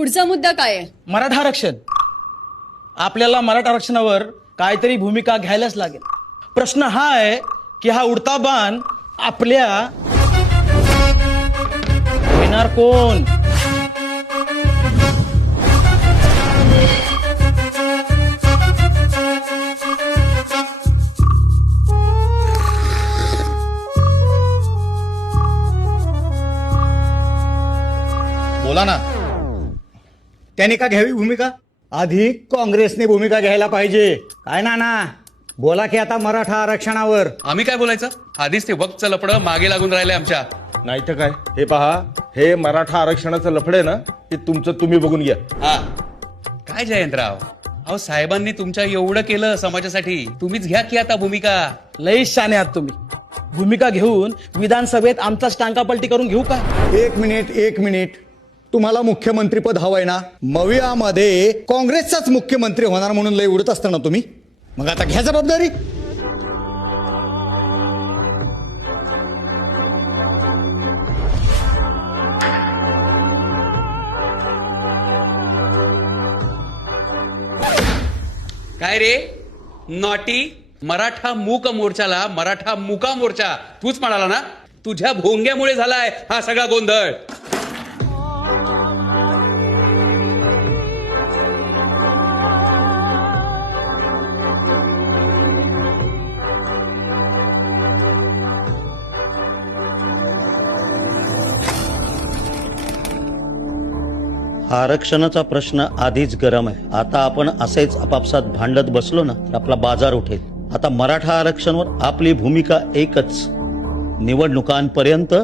पुढचा मुद्दा काय आहे? मराठा आरक्षण. आपल्याला मराठा आरक्षणावर काहीतरी भूमिका घ्यायलाच लागेल. प्रश्न हा आहे की हा उडता बाण आपल्या येणार कोण? बोला ना. त्याने का घ्यावी भूमिका? आधी काँग्रेसने भूमिका घ्यायला पाहिजे. काय ना बोला की आता मराठा आरक्षणावर. आम्ही काय बोलायचं? आधीच ते वक्तचं लपडं मागे लागून राहिले आमच्या. नाही तर काय, हे पहा, हे मराठा आरक्षणाचं लफडे ना, ते तुमचं तुम्ही बघून घ्या. हा काय जयंतराव, अहो साहेबांनी तुमच्या एवढं केलं समाजासाठी, तुम्हीच घ्या की आता भूमिका. लई शाने आहात तुम्ही. भूमिका घेऊन विधानसभेत आमचाच टांकापलटी करून घेऊ का? एक मिनिट. तुम्हाला मुख्यमंत्रीपद हवंय ना? मवियामध्ये काँग्रेसचाच मुख्यमंत्री होणार म्हणून लय उडत असताना तुम्ही, मग आता घ्या जबाबदारी. काय रे नॉटी, मराठा मूक मोर्चाला मराठा मुका मोर्चा तूच म्हणाला ना? तुझ्या भोंग्यामुळे झालाय हा सगळा गोंधळ. आरक्षणाचा प्रश्न आधीच गरम आहे. आता आपण असेच आपापसात भांडत बसलो ना तर आपला बाजार उठेल. आता मराठा आरक्षणावर आपली भूमिका एकच, निवडणुकांपर्यंत